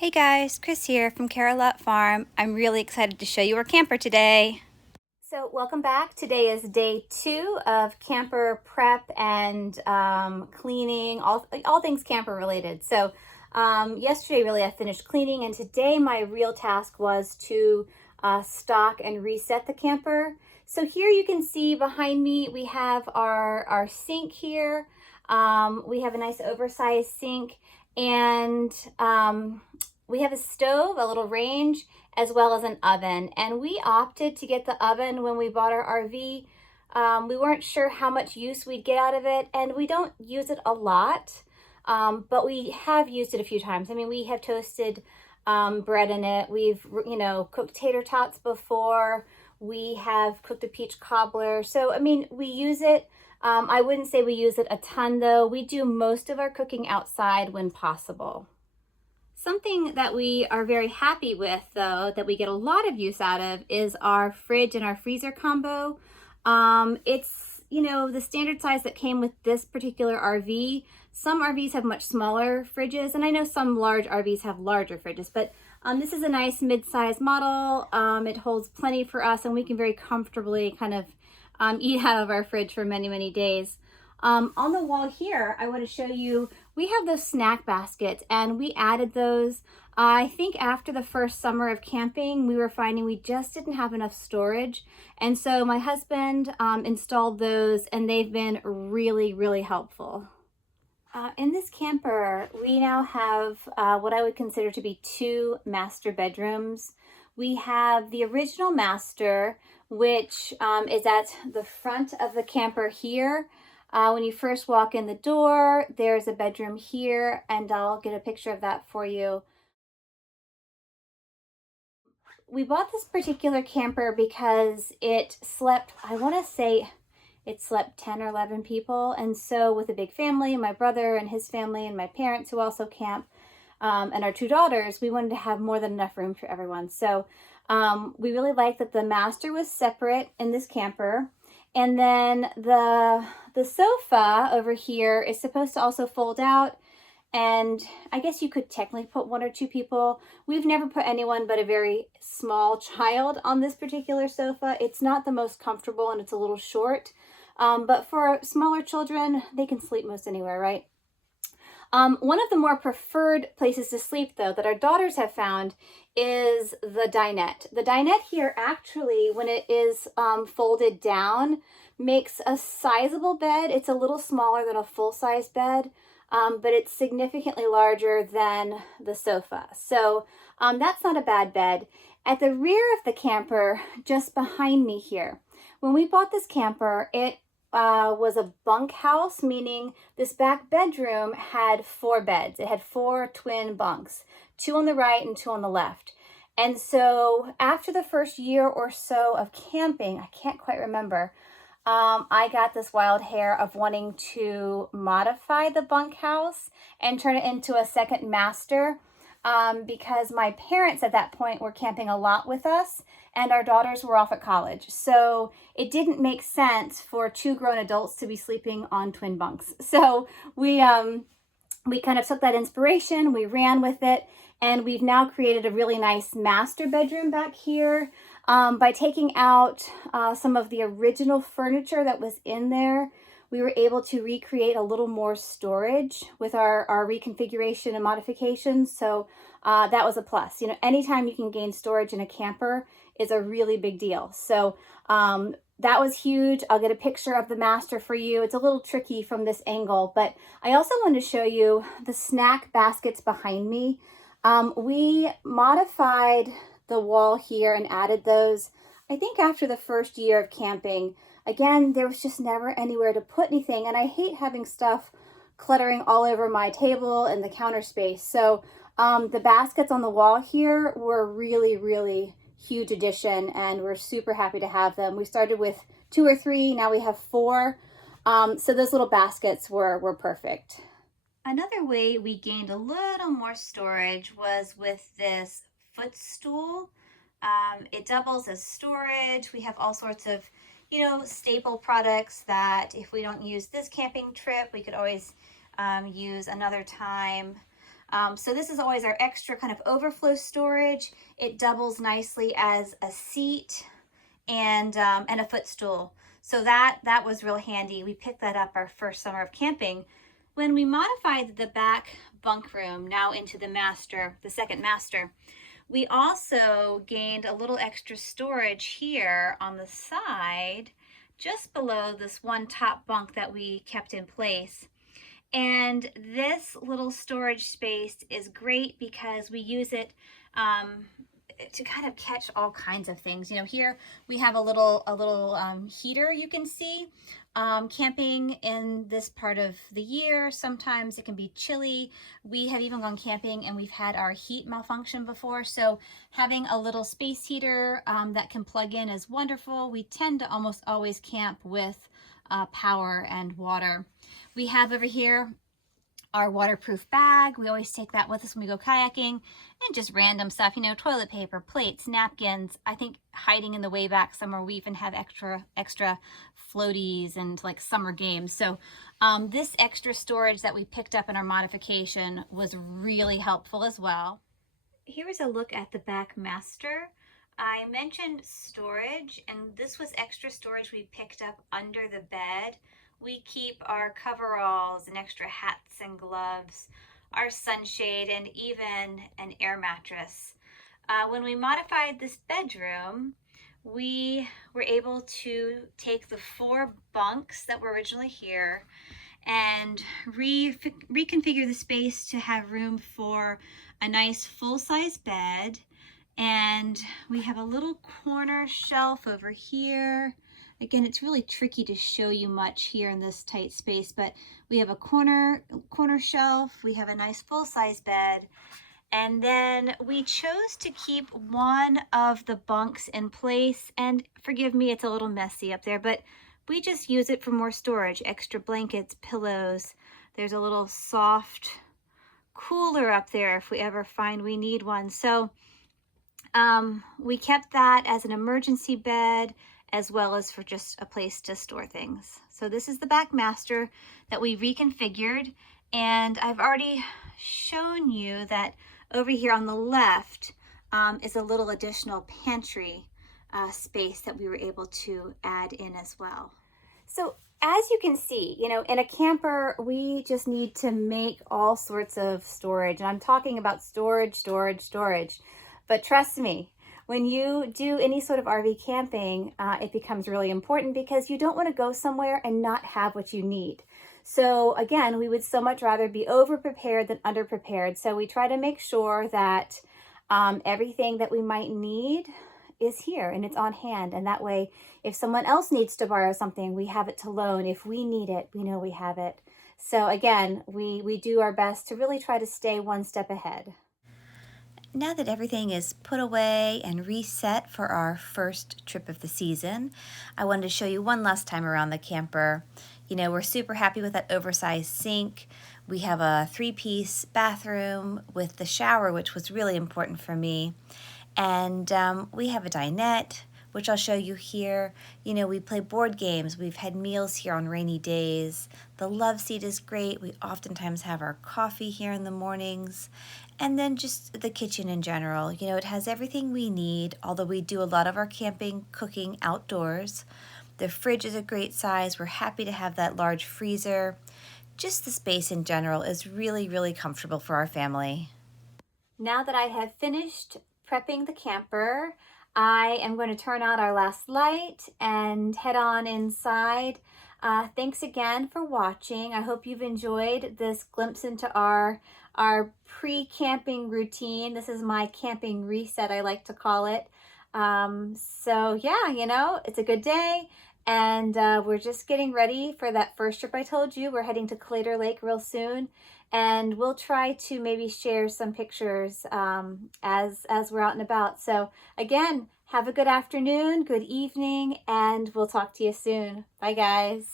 Hey guys, Chris here from Carolette Farm. I'm really excited to show you our camper today. So welcome back. Today is day 2 of camper prep and cleaning, all things camper related. So yesterday really I finished cleaning, and today my real task was to stock and reset the camper. So here you can see behind me we have our sink here. We have a nice oversized sink, and we have a stove, a little range, as well as an oven. And we opted to get the oven when we bought our RV. We weren't sure how much use we'd get out of it, and we don't use it a lot, but we have used it a few times. I mean, we have toasted bread in it. We've, cooked tater tots before. We have cooked a peach cobbler. So, I mean, we use it. I wouldn't say we use it a ton, though. We do most of our cooking outside when possible. Something that we are very happy with, though, that we get a lot of use out of is our fridge and our freezer combo. It's, the standard size that came with this particular RV. Some RVs have much smaller fridges, and I know some large RVs have larger fridges, but this is a nice mid-size model. It holds plenty for us, and we can very comfortably kind of eat out of our fridge for many, many days. On the wall here, I want to show you, we have those snack baskets, and we added those. I think after the first summer of camping, we were finding we just didn't have enough storage. And so my husband installed those, and they've been really, really helpful. In this camper, we now have what I would consider to be 2 master bedrooms. We have the original master, which is at the front of the camper here. When you first walk in the door, there's a bedroom here, and I'll get a picture of that for you. We bought this particular camper because it slept, I want to say it slept 10 or 11 people. And so with a big family, my brother and his family and my parents who also camp, and our 2 daughters, we wanted to have more than enough room for everyone. So we really liked that the master was separate in this camper. And then the sofa over here is supposed to also fold out, and I guess you could technically put 1 or 2 people. We've never put anyone but a very small child on this particular sofa. It's not the most comfortable, and it's a little short, but for smaller children, they can sleep most anywhere, right? One of the more preferred places to sleep, though, that our daughters have found is the dinette. The dinette here actually, when it is folded down, makes a sizable bed. It's a little smaller than a full-size bed, but it's significantly larger than the sofa. So that's not a bad bed. At the rear of the camper, just behind me here, when we bought this camper, it was a bunkhouse, meaning this back bedroom had 4 beds. It had 4 twin bunks, 2 on the right and 2 on the left. And so after the first year or so of camping, I can't quite remember, I got this wild hair of wanting to modify the bunkhouse and turn it into a second master, because my parents at that point were camping a lot with us, and our daughters were off at college. So it didn't make sense for 2 grown adults to be sleeping on twin bunks. So we kind of took that inspiration, we ran with it, and we've now created a really nice master bedroom back here. By taking out some of the original furniture that was in there, we were able to recreate a little more storage with our reconfiguration and modifications. So that was a plus. Anytime you can gain storage in a camper is a really big deal. So that was huge. I'll get a picture of the master for you. It's a little tricky from this angle, but I also wanted to show you the snack baskets behind me. We modified the wall here and added those, I think, after the first year of camping. Again, there was just never anywhere to put anything, and I hate having stuff cluttering all over my table and the counter space. So the baskets on the wall here were really, really huge addition, and we're super happy to have them. We started with 2 or 3, now we have 4. So those little baskets were perfect. Another way we gained a little more storage was with this footstool. It doubles as storage. We have all sorts of, staple products that if we don't use this camping trip, we could always use another time. So this is always our extra kind of overflow storage. It doubles nicely as a seat and a footstool. So that was real handy. We picked that up our first summer of camping when we modified the back bunk room now into the second master. We also gained a little extra storage here on the side, just below this one top bunk that we kept in place. And this little storage space is great because we use it to kind of catch all kinds of things. You know, here we have a little heater you can see. Camping in this part of the year, sometimes it can be chilly. We have even gone camping and we've had our heat malfunction before. So having a little space heater that can plug in is wonderful. We tend to almost always camp with power and water. We have over here our waterproof bag. We always take that with us when we go kayaking, and just random stuff, you know, toilet paper, plates, napkins. I think hiding in the way back somewhere, we even have extra floaties and like summer games. So this extra storage that we picked up in our modification was really helpful as well. Here is a look at the back master. I mentioned storage, and this was extra storage we picked up under the bed. We keep our coveralls and extra hats and gloves, our sunshade, and even an air mattress. When we modified this bedroom, we were able to take the 4 bunks that were originally here and reconfigure the space to have room for a nice full-size bed. And we have a little corner shelf over here. Again, it's really tricky to show you much here in this tight space, but we have a corner shelf. We have a nice full-size bed. And then we chose to keep one of the bunks in place. And forgive me, it's a little messy up there, but we just use it for more storage, extra blankets, pillows. There's a little soft cooler up there if we ever find we need one. So we kept that as an emergency bed, as well as for just a place to store things. So this is the back master that we reconfigured, and I've already shown you that over here on the left is a little additional pantry space that we were able to add in as well. So as you can see, you know, in a camper, we just need to make all sorts of storage, and I'm talking about storage. But trust me, when you do any sort of RV camping, it becomes really important because you don't want to go somewhere and not have what you need. So again, we would so much rather be over-prepared than under-prepared. So we try to make sure that everything that we might need is here and it's on hand. And that way, if someone else needs to borrow something, we have it to loan. If we need it, we know we have it. So again, we do our best to really try to stay one step ahead. Now that everything is put away and reset for our first trip of the season, I wanted to show you one last time around the camper. You know, we're super happy with that oversized sink. We have a 3-piece bathroom with the shower, which was really important for me. And we have a dinette, which I'll show you here. You know, we play board games. We've had meals here on rainy days. The love seat is great. We oftentimes have our coffee here in the mornings. And then just the kitchen in general. You know, it has everything we need, although we do a lot of our camping, cooking outdoors. The fridge is a great size. We're happy to have that large freezer. Just the space in general is really, really comfortable for our family. Now that I have finished prepping the camper, I am going to turn out our last light and head on inside. Thanks again for watching. I hope you've enjoyed this glimpse into our pre-camping routine. This is my camping reset, I like to call it. So yeah, you know, it's a good day, and we're just getting ready for that first trip I told you. We're heading to Claytor Lake real soon, and we'll try to maybe share some pictures as we're out and about. So again, have a good afternoon, good evening, and we'll talk to you soon. Bye guys.